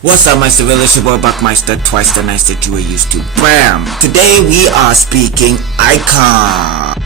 What's up, my civilians? Your boy Buckmeister, twice the nice that you are used to. Bam! Today we are speaking Icon.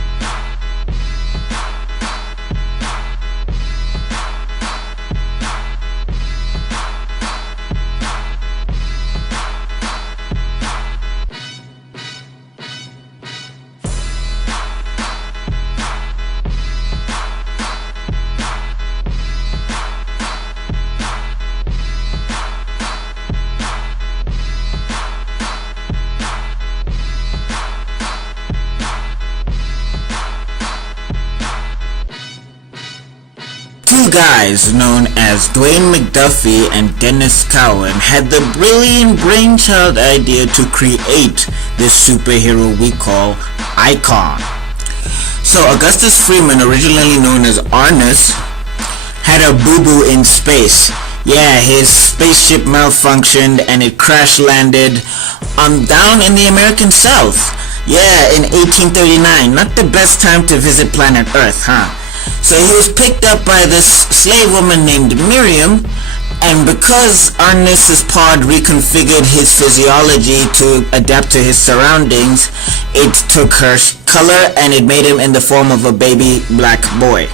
Two guys known as Dwayne McDuffie and Dennis Cowan had the brilliant brainchild idea to create this superhero we call Icon. So Augustus Freeman, originally known as Arnus, had a boo-boo in space. Yeah, his spaceship malfunctioned and it crash landed down in the American South. Yeah, in 1839. Not the best time to visit planet Earth, huh? So he was picked up by this slave woman named Miriam, and because Arnus's pod reconfigured his physiology to adapt to his surroundings, it took her color and it made him in the form of a baby black boy.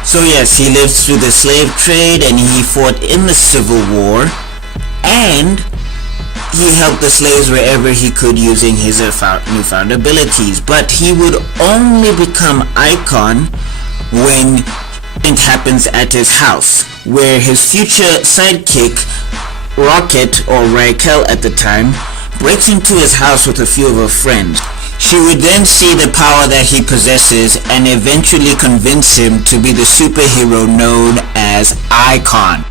So yes, he lived through the slave trade and he fought in the Civil War, and he helped the slaves wherever he could using his newfound abilities. But he would only become Icon when it happens at his house, where his future sidekick, Rocket, or Raquel at the time, breaks into his house with a few of her friends. She would then see the power that he possesses and eventually convince him to be the superhero known as Icon.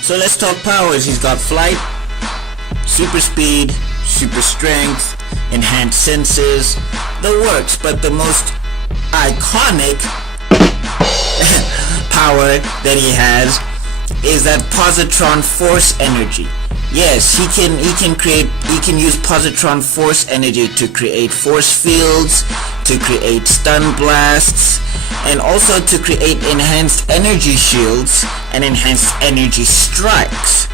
So let's talk powers. He's got flight, super speed, super strength, enhanced senses, the works, but the most iconic power that he has is that positron force energy. Yes, he can use positron force energy to create force fields, to create stun blasts, and also to create enhanced energy shields and enhanced energy strikes.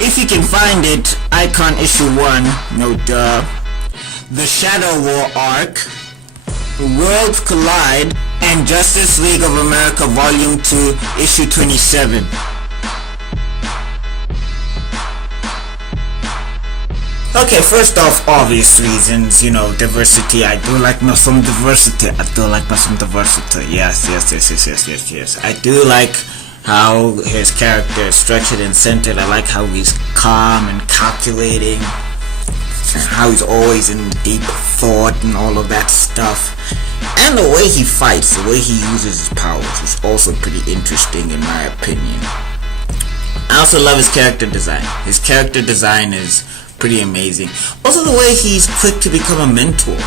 If you can find it, Icon issue 1, no duh, The Shadow War arc, Worlds Collide, and Justice League of America volume 2, issue 27. Okay, first off, obvious reasons, diversity. I do like me some diversity. Yes. I do like how his character is structured and centered. I like how he's calm and calculating, and how he's always in deep thought and all of that stuff. And the way he fights, the way he uses his powers is also pretty interesting in my opinion. I also love his character design. His character design is pretty amazing. Also the way he's quick to become a mentor,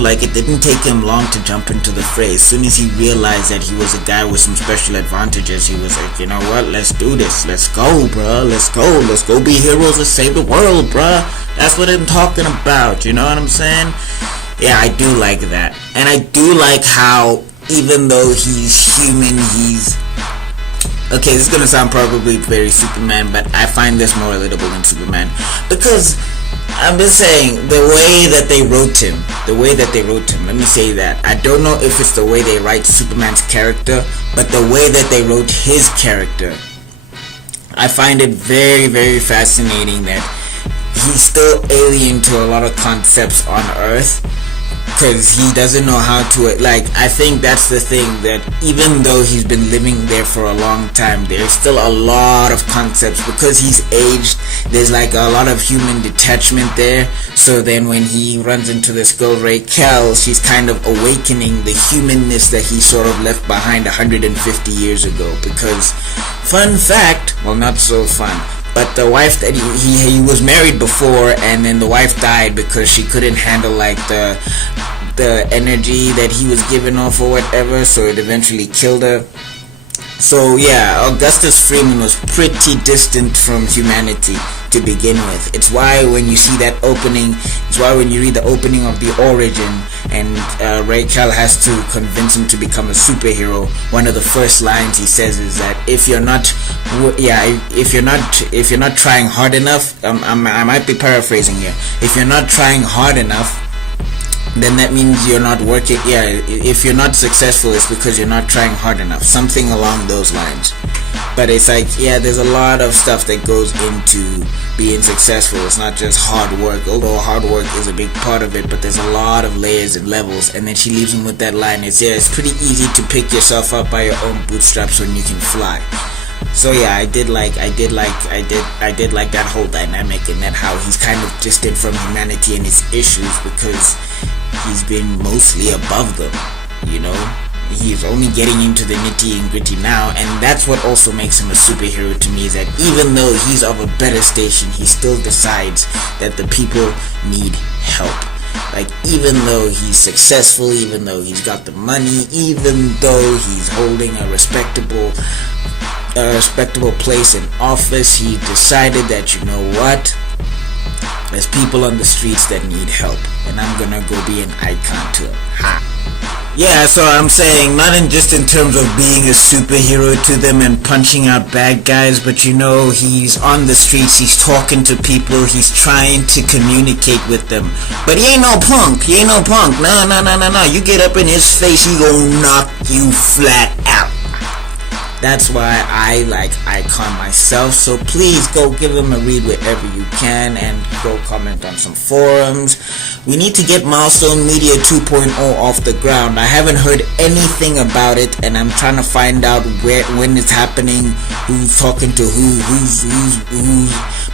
like it didn't take him long to jump into the fray. As soon as he realized that he was a guy with some special advantages, he was like, you know what, let's do this, let's go bruh, let's go be heroes, let's save the world bruh. That's what I'm talking about, you know what I'm saying? Yeah, I do like that. And I do like how even though he's human, okay, this is gonna sound probably very Superman, but I find this more relatable than Superman, because I'm just saying, the way that they wrote him, let me say that, I don't know if it's the way they write Superman's character, but the way that they wrote his character, I find it very, very fascinating that he's still alien to a lot of concepts on Earth, because he doesn't know how to, I think that's the thing, that even though he's been living there for a long time, there's still a lot of concepts, because he's aged, there's a lot of human detachment there. So then when he runs into this girl Raquel, she's kind of awakening the humanness that he sort of left behind 150 years ago, because fun fact, well, not so fun, but the wife that he was married before, and then the wife died because she couldn't handle the energy that he was giving off or whatever, so it eventually killed her. So yeah, Augustus Freeman was pretty distant from humanity to begin with. It's why when you see that opening, it's why when you read the opening of The Origin and Raquel has to convince him to become a superhero, one of the first lines he says is that if you're not trying hard enough, I might be paraphrasing here, if you're not trying hard enough, then that means you're not working. If you're not successful, it's because you're not trying hard enough, something along those lines. But it's like, there's a lot of stuff that goes into being successful. It's not just hard work, although hard work is a big part of it, but there's a lot of layers and levels. And then she leaves him with that line, it's pretty easy to pick yourself up by your own bootstraps when you can fly. So I did like that whole dynamic, and that how he's kind of distant from humanity and its issues because he's been mostly above them, he's only getting into the nitty and gritty now. And that's what also makes him a superhero to me, is that even though he's of a better station, he still decides that the people need help. Like, even though he's successful, even though he's got the money, even though he's holding a respectable place in office, he decided that, there's people on the streets that need help, and I'm gonna go be an icon to them. So I'm saying, not just in terms of being a superhero to them and punching out bad guys, but he's on the streets, he's talking to people, he's trying to communicate with them. But he ain't no punk. No. You get up in his face, he gon' knock you flat out. That's why I like Icon myself, so please go give him a read wherever you can, and go comment on some forums. We need to get Milestone Media 2.0 off the ground. I haven't heard anything about it, and I'm trying to find out when it's happening, who's talking to who's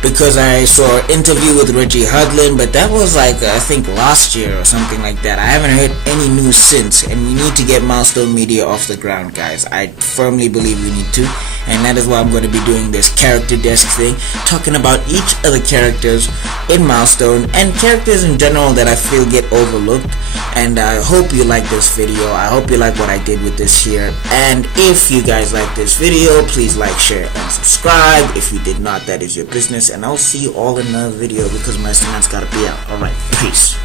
because I saw an interview with Reggie Hudlin, but that was I think last year or something like that. I haven't heard any news since, and we need to get Milestone Media off the ground, guys. I firmly believe we need to, and that is why I'm going to be doing this character desk thing, talking about each of the characters in Milestone and characters in general that I feel get overlooked. And I hope you like this video. I hope you like what I did with this here, and if you guys like this video, please like, share, and subscribe. If you did not, that is your business, and I'll see you all in another video because my estimate's gotta be out. Alright, peace.